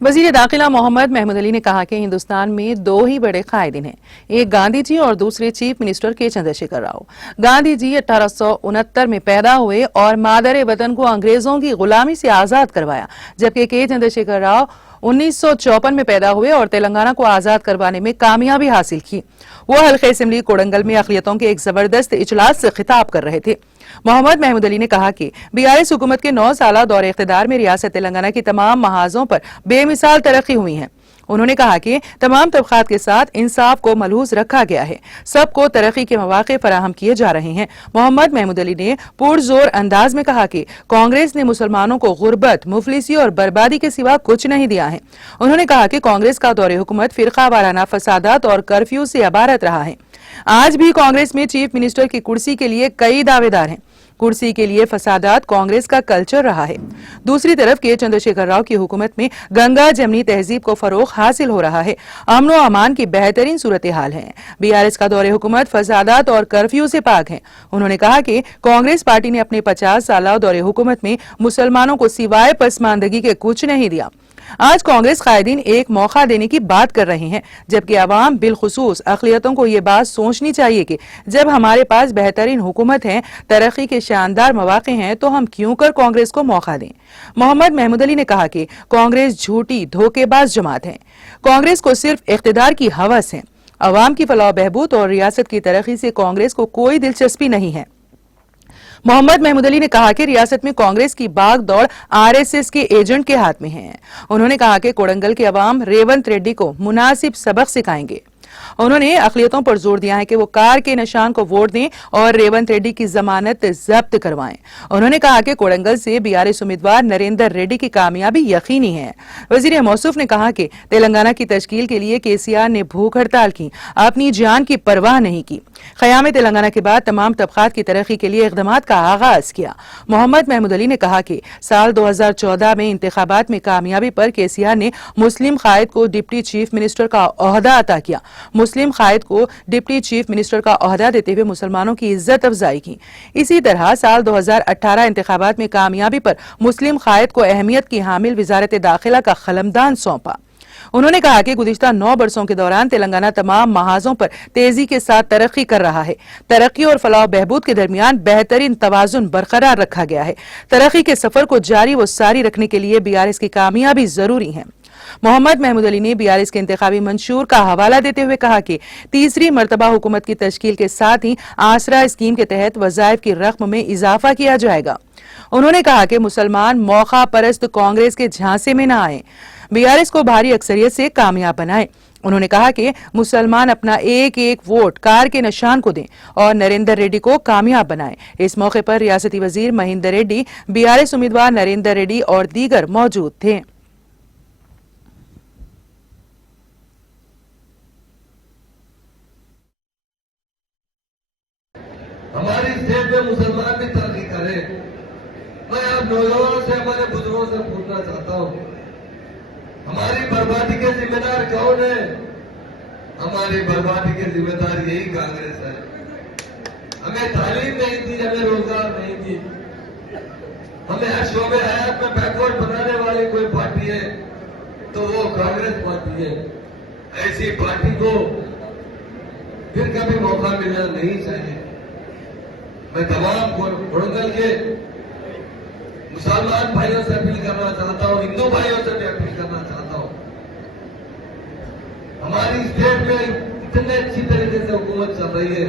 वजीर दाखिला मोहम्मद महमूद अली ने कहा कि हिंदुस्तान में दो ही बड़े कायदीन हैं, एक गांधी जी और दूसरे चीफ मिनिस्टर के चंद्रशेखर राव। गांधी जी 1869 में पैदा हुए और मादर वतन को अंग्रेजों की गुलामी से आजाद करवाया, जबकि के चंद्रशेखर राव 1954 में पैदा हुए और तेलंगाना को आजाद करवाने में कामयाबी हासिल की। वो हल्के असेंबली कोडंगल में अक़लियतों के एक जबरदस्त इजलास से खिताब कर रहे थे। मोहम्मद महमूद अली ने कहा कि बीआरएस हुकूमत के 9 साल दौरे इख्तिदार में रियासत तेलंगाना की तमाम महाजों पर बेमिसाल तरक्की हुई है। उन्होंने कहा कि तमाम तबकात के साथ इंसाफ को मलहूज रखा गया है, सबको तरक्की के मौके फराहम किए जा रहे हैं। मोहम्मद महमूद अली ने पुरजोर अंदाज में कहा कि कांग्रेस ने मुसलमानों को गुर्बत, मुफलिसी और बर्बादी के सिवा कुछ नहीं दिया है। उन्होंने कहा कि कांग्रेस का दौरे हुकूमत फिरका वाराना फसादात और कर्फ्यू से अबारत रहा है। आज भी कांग्रेस में चीफ मिनिस्टर की कुर्सी के लिए कई दावेदार हैं। कुर्सी के लिए फसादात कांग्रेस का कल्चर रहा है। दूसरी तरफ के चंद्रशेखर राव की हुकूमत में गंगा जमनी तहजीब को फरोग हासिल हो रहा है, अमन व अमान की बेहतरीन सूरत हाल है। बीआरएस का दौरे हुकूमत फसादात और कर्फ्यू से पाक है। उन्होंने कहा कि कांग्रेस पार्टी ने अपने 50 साल दौरे हुकूमत में मुसलमानों को सिवाय पसमानदगी के कुछ नहीं दिया। आज कांग्रेस कायदीन एक मौका देने की बात कर रहे हैं, जबकि अवाम बिलखुसूस अक़लियतों को ये बात सोचनी चाहिए कि जब हमारे पास बेहतरीन हुकूमत है, तरक्की के शानदार मौके हैं, तो हम क्यों कर कांग्रेस को मौका दें। मोहम्मद महमूद अली ने कहा कि कांग्रेस झूठी धोखेबाज जमात है। कांग्रेस को सिर्फ इख्तिदार की हवस है। अवाम की फलाह बहबूद और रियासत की तरक्की से कांग्रेस को कोई दिलचस्पी नहीं है। मोहम्मद महमूद अली ने कहा कि रियासत में कांग्रेस की बाग दौड़ आरएसएस के एजेंट के हाथ में है। उन्होंने कहा कि कोडंगल के अवाम रेवंत रेड्डी को मुनासिब सबक सिखाएंगे। उन्होंने अक़लियतों पर जोर दिया है कि वो कार के निशान को वोट दें और रेवंत रेड्डी की जमानत जब्त करवाएं। उन्होंने कहा कि कोडंगल से बीआरएस उम्मीदवार नरेंद्र रेड्डी की कामयाबी यकीनी है। वजीर मौसूफ ने कहा कि तेलंगाना की तश्कील के लिए केसीआर ने भूख हड़ताल की, अपनी जान की परवाह नहीं की। क़याम तेलंगाना के बाद तमाम तबकात की तरक्की के लिए इक़दामात का आगाज किया। मोहम्मद महमूद अली ने कहा कि साल 2014 में इंतखाबात में कामयाबी पर केसीआर ने मुस्लिम कायद को डिप्टी चीफ मिनिस्टर का ओहदा अता किया। मुस्लिम कायद को डिप्टी चीफ मिनिस्टर का ओहदा देते हुए मुसलमानों की इज्जत अफजाई की। इसी तरह साल 2018 इंतखाबात में कामयाबी पर मुस्लिम कायद को अहमियत की हामिल वजारत दाखिला का खलमदान सौंपा। उन्होंने कहा कि गुज़िश्ता 9 बरसों के दौरान तेलंगाना तमाम महाजों पर तेजी के साथ तरक्की कर रहा है। तरक्की और फलाह बहबूद के दरमियान बेहतरीन तवाजुन बरकरार रखा गया है। तरक्की के सफर को जारी व सारी रखने के लिए बीआरएस की कामयाबी जरूरी है। मोहम्मद महमूद अली ने बीआरएस के इंतखाबी मंशूर का हवाला देते हुए कहा कि तीसरी मरतबा हुकूमत की तश्कील के साथ ही आसरा स्कीम के तहत वज़ाइफ की रकम में इजाफा किया जाएगा। उन्होंने कहा कि मुसलमान मौका परस्त कांग्रेस के झांसे में न आए, बीआरएस को भारी अक्सरियत से कामयाब बनाए। उन्होंने कहा कि मुसलमान अपना एक एक वोट कार के निशान को दें और नरेंद्र रेड्डी को कामयाब बनाएं। इस मौके पर रियासती वजीर महिंदर रेड्डी, बीआरएस उम्मीदवार नरेंद्र रेड्डी और दीगर मौजूद थे। हमारी स्टेट में मुसलमान भी तरक्की करें। मैं आप नौजवानों से, हमारे बुजुर्गों से पूछना चाहता हूं, हमारी बर्बादी के जिम्मेदार कौन है? हमारी बर्बादी के जिम्मेदार यही कांग्रेस है। हमें तालीम नहीं दी, हमें रोजगार नहीं दी, हमें हर शोबे हयात में बैकवर्ड बनाने वाली कोई पार्टी है तो वो कांग्रेस पार्टी है। ऐसी पार्टी को फिर कभी मौका मिलना नहीं चाहिए। मैं तमाम कोडंगल के मुसलमान भाइयों से अपील करना चाहता हूं, हिंदू भाइयों से भी अपील करना चाहता हूं, हमारी स्टेट में इतने अच्छी तरीके से हुकूमत चल रही है।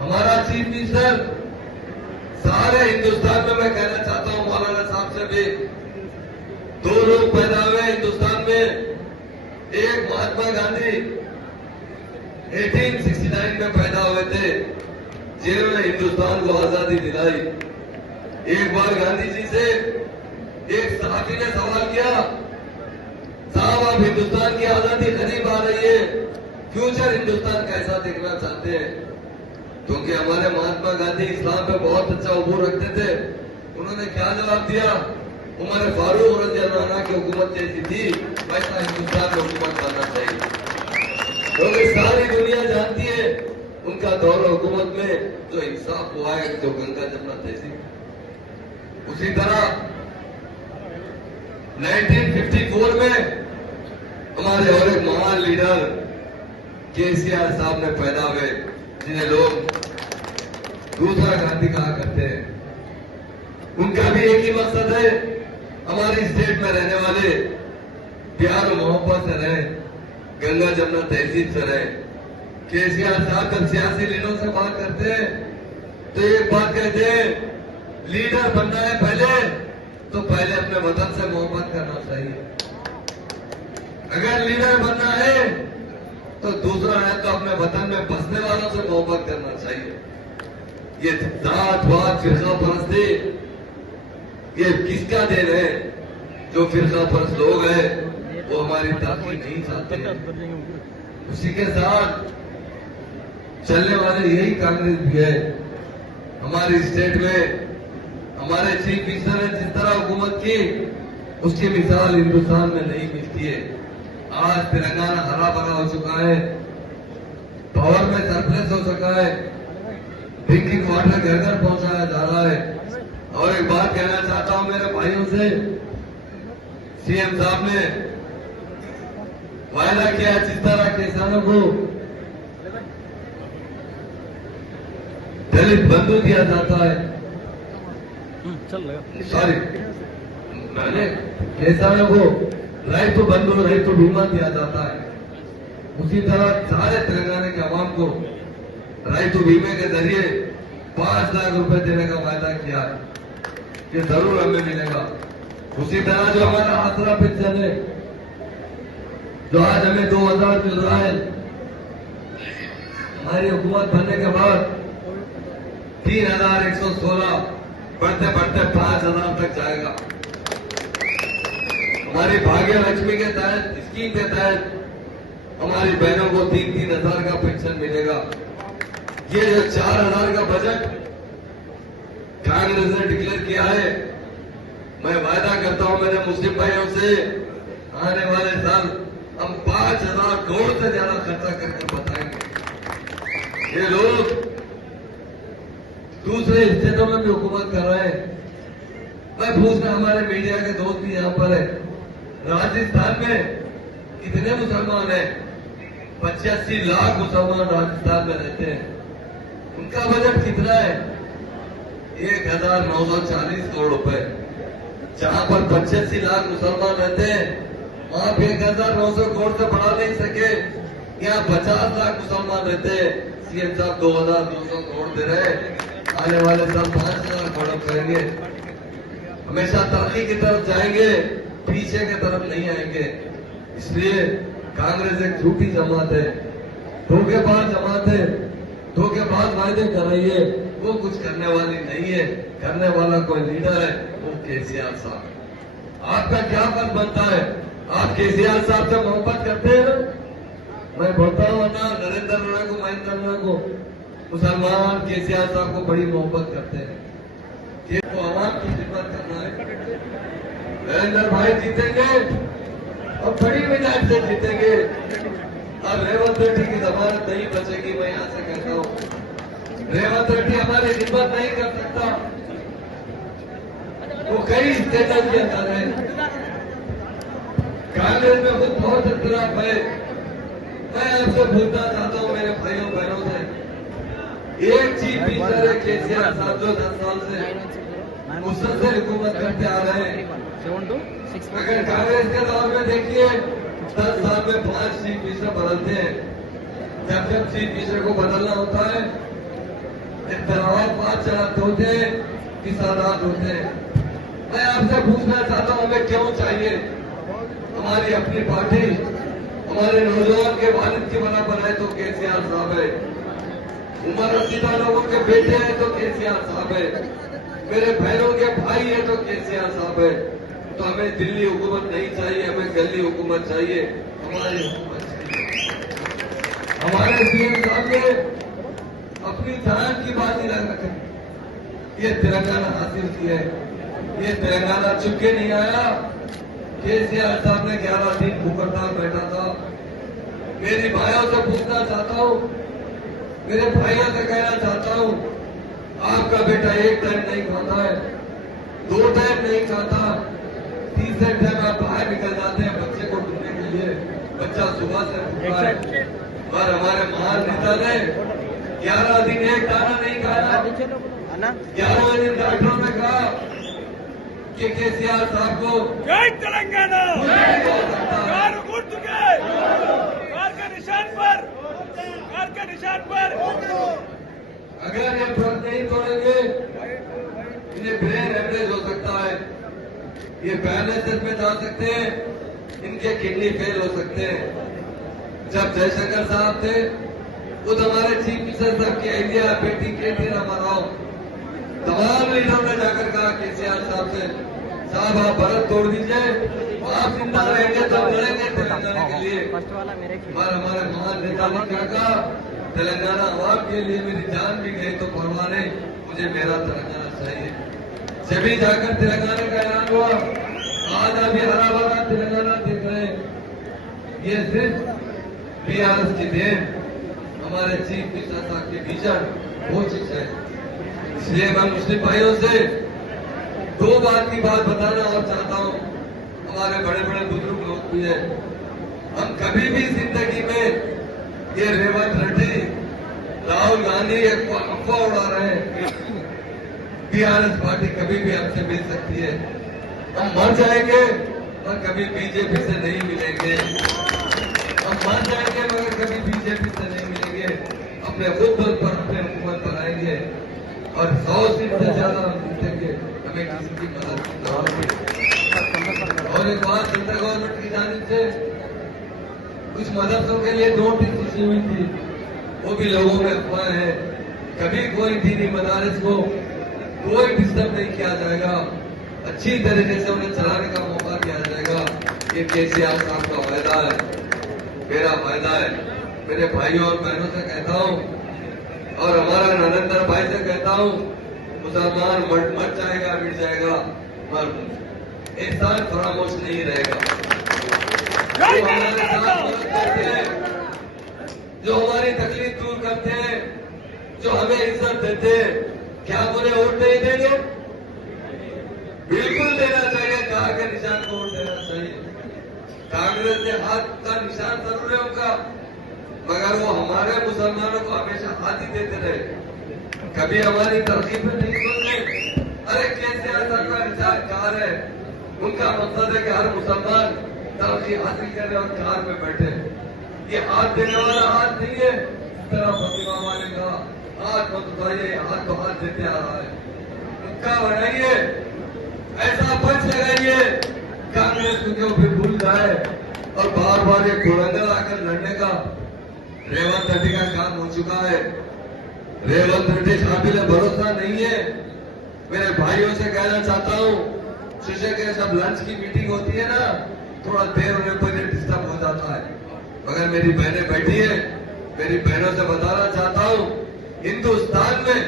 हमारा चीफ मिनिस्टर सारे हिंदुस्तान में, मैं कहना चाहता हूं मौलाना साहब से भी, 2 लोग पैदा हुए हिंदुस्तान में। एक महात्मा गांधी 1869 में पैदा हुए थे, जिन्होंने हिंदुस्तान को आजादी दिलाई। एक बार गांधी जी से एक सहाफी ने सवाल किया, साहब आप हिंदुस्तान की आजादी करीब आ रही है, फ्यूचर हिंदुस्तान कैसा देखना चाहते हैं? क्योंकि हमारे महात्मा गांधी इस्लाम पे बहुत अच्छा उबूर रखते थे। उन्होंने क्या जवाब दिया? उमर फारूक रज़ियल्लाहु अन्हु की हुकूमत जैसी थी वैसा हिंदुस्तान में हुकूमत करना चाहिए। क्योंकि सारी दुनिया जानती है उनका दौर हुकूमत में जो इंसाफ हुआ है, जो गंगा जमुना तहजीब। उसी तरह 1954 में हमारे और एक महान लीडर केसीआर साहब ने पैदा हुए, जिन्हें लोग दूसरा गांधी कहा करते हैं। उनका भी एक ही मकसद है, हमारी स्टेट में रहने वाले प्यार और मोहब्बत से रहे, गंगा जमुना तहजीब से रहे। केसीआर साहब जब सियासी लीडरों से बात करते हैं तो एक बात कहते हैं, लीडर बनना है तो पहले अपने वतन से मोहब्बत करना चाहिए। अगर लीडर बनना है तो दूसरा है तो अपने वतन में बसने वालों से मोहब्बत करना चाहिए। ये जातवाद फिरका परस्ती ये किसका देन है? जो फिरका परस्त लोग हैं वो हमारी तरक्की नहीं चाहते हैं। उसी के साथ चलने वाले यही कांग्रेस भी है। हमारी स्टेट में हमारे चीफ मिनिस्टर ने जिस तरह हुकूमत की उसकी मिसाल हिंदुस्तान में नहीं मिलती है। आज तेलंगाना हरा भरा हो चुका है, पावर में सरप्लस हो चुका है, ड्रिंकिंग वाटर घर घर पहुंचाया जा रहा है। और एक बात कहना चाहता हूं मेरे भाइयों से, सीएम साहब ने वायदा किया जिस तरह किसानों को दलित बंधु दिया जाता है, सॉरी मैंने किसानों को రైతు बंधु రైతు बीमा दिया जाता है, उसी तरह सारे तेलंगाना के आवाम को రైతు बीमे के जरिए 5 लाख रुपए देने का वायदा किया है। ये जरूर हमें मिलेगा। उसी तरह जो हमारा आसरा पेंशन है, जो आज हमें 2000 मिल रहा है, हमारी हुकूमत बनने के बाद 3116 बढ़ते बढ़ते 5000 तक जाएगा। हमारी भाग्य लक्ष्मी के तहत स्कीम के तहत हमारी बहनों को 3-3000 का पेंशन मिलेगा। ये जो 4000 का बजट कांग्रेस ने डिक्लेयर किया है, मैं वायदा करता हूं मेरे मुस्लिम भाइयों से, आने वाले साल हम 5000 करोड़ से ज्यादा खर्चा करके बताएंगे। ये लोग दूसरे स्टेटों में भी हुकूमत कर रहे हैं। मैं पूछना, हमारे मीडिया के दोस्त भी यहां पर है, राजस्थान में कितने मुसलमान हैं? 85 लाख मुसलमान राजस्थान में रहते हैं। उनका बजट कितना है? 1940 करोड़ रुपए। जहां पर 85 लाख मुसलमान रहते हैं वहां पे 1900 करोड़ से बढ़ा नहीं सके। यहाँ 50 लाख मुसलमान रहते हैं, सीएम साहब 2200 करोड़ दे रहे, आने वाले साल 5000 करोड़ करेंगे। हमेशा तरक्की की तरफ जाएंगे, पीछे की तरफ नहीं आएंगे। इसलिए कांग्रेस एक झूठी जमात है, धोखेबाज जमात है, धोखेबाज वायदे कर रही है, वो कुछ करने वाली नहीं है। करने वाला कोई लीडर है, वो केसीआर साहब। आपका क्या फर्ज बनता है? आप केसीआर साहब से मोहब्बत करते हैं ना? मैं बोलता हूं ना, नरेंद्र राणा को, महेंद्र राणा को, मुसलमान केसीआर साहब को बड़ी मोहब्बत करते हैं। ये तो आवाम की खिदमत करना है। नरेंद्र भाई जीतेंगे और बड़ी मिजाज से जीतेंगे और रेवंत रेड्डी की जमानत नहीं बचेगी। मैं यहां से कहता हूं, रेवंत रेड्डी हमारी हिम्मत नहीं कर सकता। वो कई स्टेटस के अंदर है, कांग्रेस में खुद बहुत इख्तिलाफ है। मैं आपसे पूछना चाहता हूं मेरे भाइयों बहनों से, एक चीफ मिनिस्टर है केसीआर साहब जो 10 साल से मुसलसल हुकूमत करते आ रहे हैं। अगर कांग्रेस के दौर में देखिए 10 साल में 5 चीफ मिनिस्टर बदलते हैं। जब चीफ मिनिस्टर को बदलना होता है, इख्तिलाफ 5 चलाते होते हैं, किसानात होते हैं। मैं आपसे पूछना चाहता हूं, हमें क्यों चाहिए? हमारी अपनी पार्टी हमारे नौजवान के वालिद के बराबर है तो केसीआर साहब है, उम्र रसीदा लोगों के बेटे हैं तो केसीआर साहब है, मेरे बहनों के भाई है तो केसीआर साहब है। तो हमें दिल्ली हुकूमत नहीं चाहिए, हमें गली हुकूमत चाहिए, हमारी हुकूमत चाहिए। हमारे सीएम साहब ने अपनी जान की बाजी लगा रखी, ये तेलंगाना हासिल की है। ये तेलंगाना चुपके नहीं आया। केसीआर साहब ने 11 दिन भूखहड़ताल बैठा था। मेरी भाइयों से पूछना चाहता हूं, मेरे भाइयों से कहना चाहता हूं, आपका बेटा 1 टाइम नहीं खाता है, 2 टाइम नहीं खाता, तीसरे टाइम आप बाहर निकल जाते हैं बच्चे को ढूंढने के लिए, बच्चा सुबह से भूखा है। और हमारे महान नेता ने 11 दिन एक दाना नहीं खाया। 11वें दिन डॉक्टरों ने कहा कि केसीआर साहब को जय तेलंगाना नहीं हो सकता है। कार उठ चुके हैं। कार के निशान पर अगर ये व्रत नहीं तोड़ेंगे इन्हें ब्रेन हेमरेज हो सकता है, ये पैरालिसिस में जा सकते हैं, इनके किडनी फेल हो सकते हैं। जब जयशंकर साहब थे उस हमारे चीफ मिनिस्टर साहब की अहलिया बेटी केटी रामाराव तमाम लीडरों ने जाकर कहा केसीआर साहब से, साहब आप व्रत तोड़ दीजिए, आप जिंदा रहेंगे तो लड़ेंगे तेलंगाना के लिए। और हमारे महान नेता ने क्या कहा, तेलंगाना आवाम के लिए मेरी जान भी गई तो परवाह नहीं, मुझे मेरा तेलंगाना चाहिए। जब जाकर तेलंगाना का ऐलान हुआ, आज अभी हरा भरा तेलंगाना देख रहे हैं। ये सिर्फ बीआरएस की देन, हमारे चीफ मिनिस्टर साहब के विजन वो चीज है। इसलिए मैं मुस्लिम भाइयों से दो बात की बात बताना और चाहता हूं। हमारे बड़े बड़े बुजुर्ग लोग भी हैं, हम कभी भी जिंदगी में ये रेवंत रेड्डी, राहुल गांधी एक अफवाह उड़ा रहे हैं, बीआरएस पार्टी कभी भी हमसे मिल सकती है। हम मर जाएंगे और कभी बीजेपी से नहीं मिलेंगे। हम मर जाएंगे मगर कभी बीजेपी से नहीं मिलेंगे। अपने खुद बल पर अपने हुकूमत बनाएंगे और 100 सीट से ज्यादा हम जीतेंगे, हमें किसी की मदद की जरूरत नहीं। और एक बात सेंट्रल गवर्नमेंट की जानिब से कुछ मदरसों के लिए नोटिस इश्यू हुई थी, वो भी लोगों में अफवाह है। कभी कोई दीनी मदारिस को कोई डिस्टर्ब नहीं किया जाएगा, अच्छी तरीके से उन्हें चलाने का मौका दिया जाएगा। ये केसीआर साहब का वायदा है, मेरा वायदा है। मेरे भाइयों और बहनों से कहता हूं और हमारा नरेंद्र भाई से कहता हूं, मुसलमान मर जाएगा मिट जाएगा पर एहसान फरामोश नहीं रहेगा। जो हमारे साथ मदद करते हैं, जो हमारी तकलीफ दूर करते हैं, जो हमें इज्जत देते हैं, क्या हम उन्हें वोट नहीं देंगे? बिल्कुल देना चाहिए। कार के निशान को वोट देना चाहिए। कांग्रेस ने हाथ का निशान जरूर है उनका, मगर वो हमारे मुसलमानों को हमेशा हाथ ही देते रहे, कभी हमारी तरकीब में नहीं सुनते। अरे केसीआर साहब का निशान कार है, उनका मकसद है कि हर मुसलमान तरक्की हासिल करे और कार में बैठे। ये हाथ देने वाला हाथ नहीं है, इस तरह प्रतिमा वाले का हाथ मत उठाइए, हाथ तो हाथ देते आ रहा है। मुक्का बनाइए, ऐसा पंच लगाइए कांग्रेस को क्यों फिर भूल जाए और बार बार ये कोरंगल आकर लड़ने का रेवंत रेड्डी का काम हो चुका है। रेवंत रेड्डी काबिल भरोसा नहीं है। मेरे भाइयों से कहना चाहता हूं, शीशे के सब लंच की मीटिंग होती है ना, थोड़ा देर होने पर ये डिस्टर्ब हो जाता है, मगर मेरी बहनें बैठी है, मेरी बहनों से बताना चाहता हूं, हिंदुस्तान में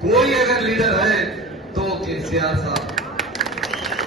कोई अगर लीडर है तो केसीआर साहब।